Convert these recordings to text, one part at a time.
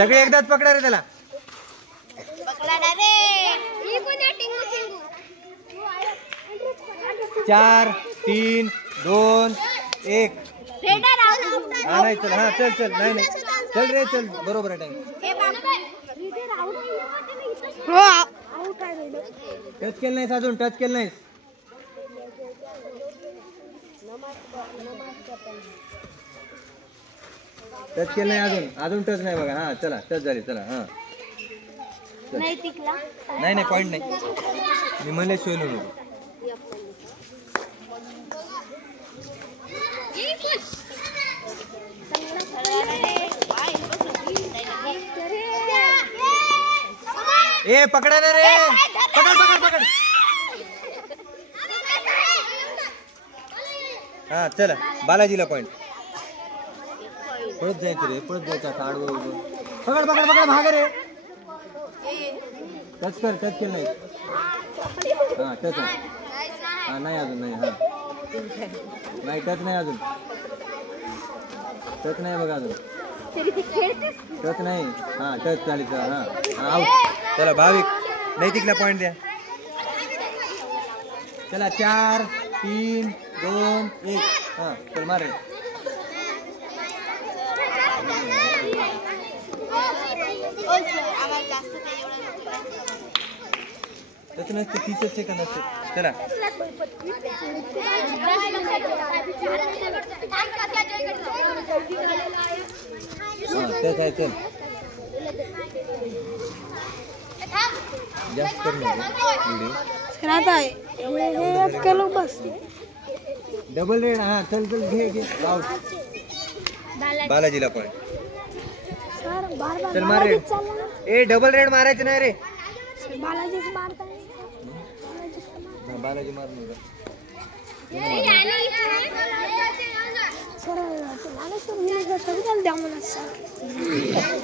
सगळे एकदाच पकडा रे त्याला. पकडा रे. 4 3 2 1. हा नाही चल. हा चल चल. नाही नाही चल रे चल. बरोबर आहे टाइम. टच केलं नाहीस अजून. टच केलं नाहीस. टच केलं नाही अजून. अजून टच नाही बघा. हा चला टच झाली. चला हा नाही नाही पॉइंट नाही. मी म्हणले शोलू नको. ए पकडा ना रे. पकड पकड पकड. हा चला बालाजीला पॉइंट. पळत जायचं रे. पळत जायचं. आडवं उभं. पकड पकड पकड. भाग रे. टच कर. टच केलं नाही. हा टच आहे. हा नाही अजून. नाही. हा नाही टच नाही अजून. टच नाही बघा अजून. टच नाही. हा टच झाली. हा आउट. चला भाविक नैतिकला पॉइंट द्या. चला 4 3 2 1. हा चल मार रे. तसं नसते. 30 सेकंद असते. चला तेच आहे. चल जास्त कर व्हिडिओ. Double red. हा चल चल घे घे. बालाजीला पॉइंट. चल मार रेड. ए डबल रेड मारायचं नाही रे. बालाजी मार नका.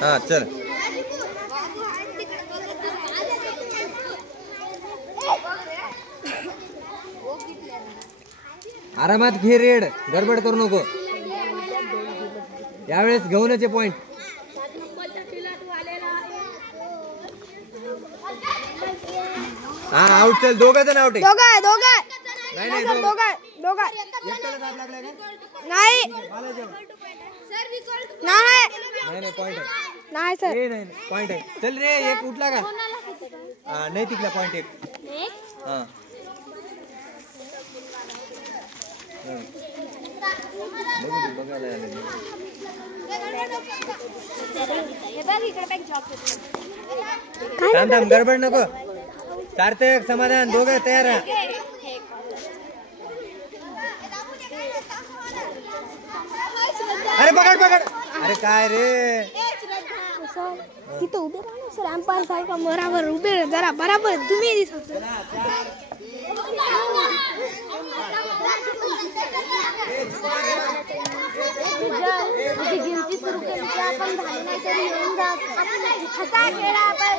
हा चल. आरामात घे रेड. गडबड करू नको. यावेळेस घेऊनच पॉइंट. हा आउट. चल दोघं जण आउट आहे. नाही नाही नाही पॉइंट आहे. नाही सर. नाही पॉइंट आहे. चल रे. एक उठला का. हा नैतिकला पॉइंट. एक हा बघायला आले. थांब थांब. गडबड नको. सार्थक समाधान दोघं तयार राहा. अरे पकड पकड. अरे काय रे. तिथं उभे राहा सर. अंपायर सारखा बराबर उभे जरा बराबर तुम्ही दिसत. गिनती सुरू केली की आपण झाली नाही तरी येऊन जात. हसा खेळा आपण.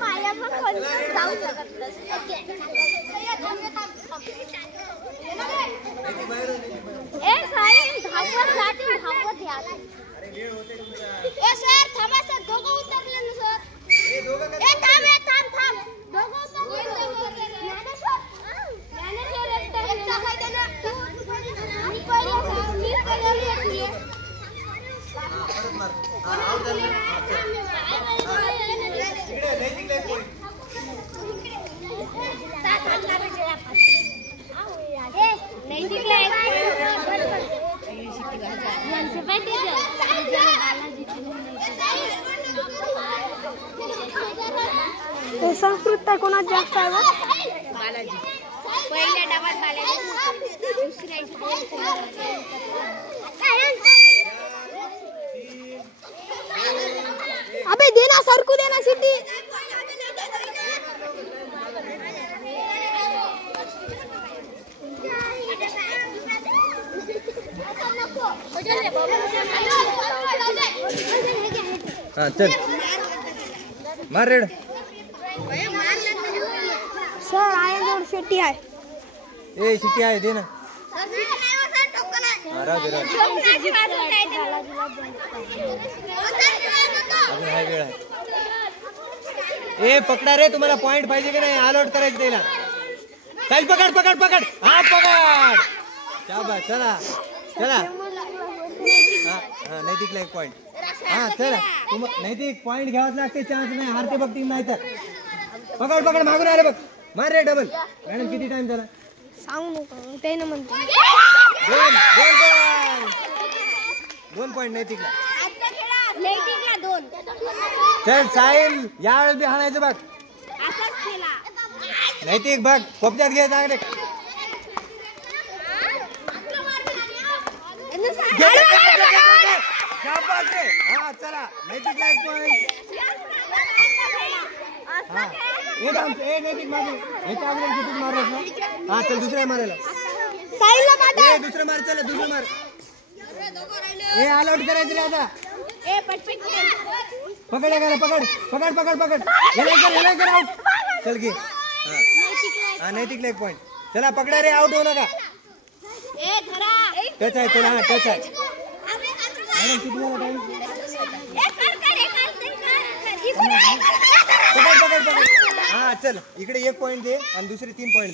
पाया जाऊ शकत ए साई धावत यार ए सर थांबा सर दोघं उतरले ना सर ए थांब दोघं उतरले ज्ञानेश्वर एक टाकायचे ना मी पहिली येते परत मार हा आउट झालं इकडे नैतिक लाईफ पॉइंट नैतिक लाईफ संस्कृत कोणात जास्त आहे बा? बालाजी पहिल्या डबात बालाजी अबे देना सरकू देना सिटी हाँ चल मार रेड सर आयन शेट्टी आहे ए शिट्टी आहे दे ना हाँ राहू दे अजून हाय वेळ आहे ए पकडा रे तुम्हाला पॉइंट पाहिजे की नाही अलॉट करायचं त्याला चल पकड पकड पकड हा पकड शाबास चला चला हा हा नैतिकला एक पॉइंट हा चला तुम नैतिक पॉइंट घ्यावाच लागते चान्स नाही हारते बघ टीम नाही तर पकड पकड मागून आले बघ मार रे डबल मॅडम किती टाइम झाला सांगू नको त्यानं म्हणतो दोन पॉइंट नैतिकला नैतिकला 2 चल साहिल यावेळेस बी हाणायचं बघ असाच केला नैतिक बघ कोपच्यात घे चांगले हा चला नैतिकला एक पॉइंट हा एक आमचं ए नैतिक मागे याच्या अगोदर किती मारलास ना हा चल दुसऱ्या मारायला ए दुसरं मार चला दुसरं मार ए ऑल आउट करायचं रे आता ए पटपट पकड एकाला पकड पकड पकड पकड हेला कर आउट चल घे हा नैतिकला एक पॉइंट चला पकडा रे आउट होऊ नका ए धरा टच आहे चला हा टच आहे मॅडम किती झाला टाइम पकड पकड पकड हा चल इकडे एक पॉइंट दे आणि दुसरे 3 पॉइंट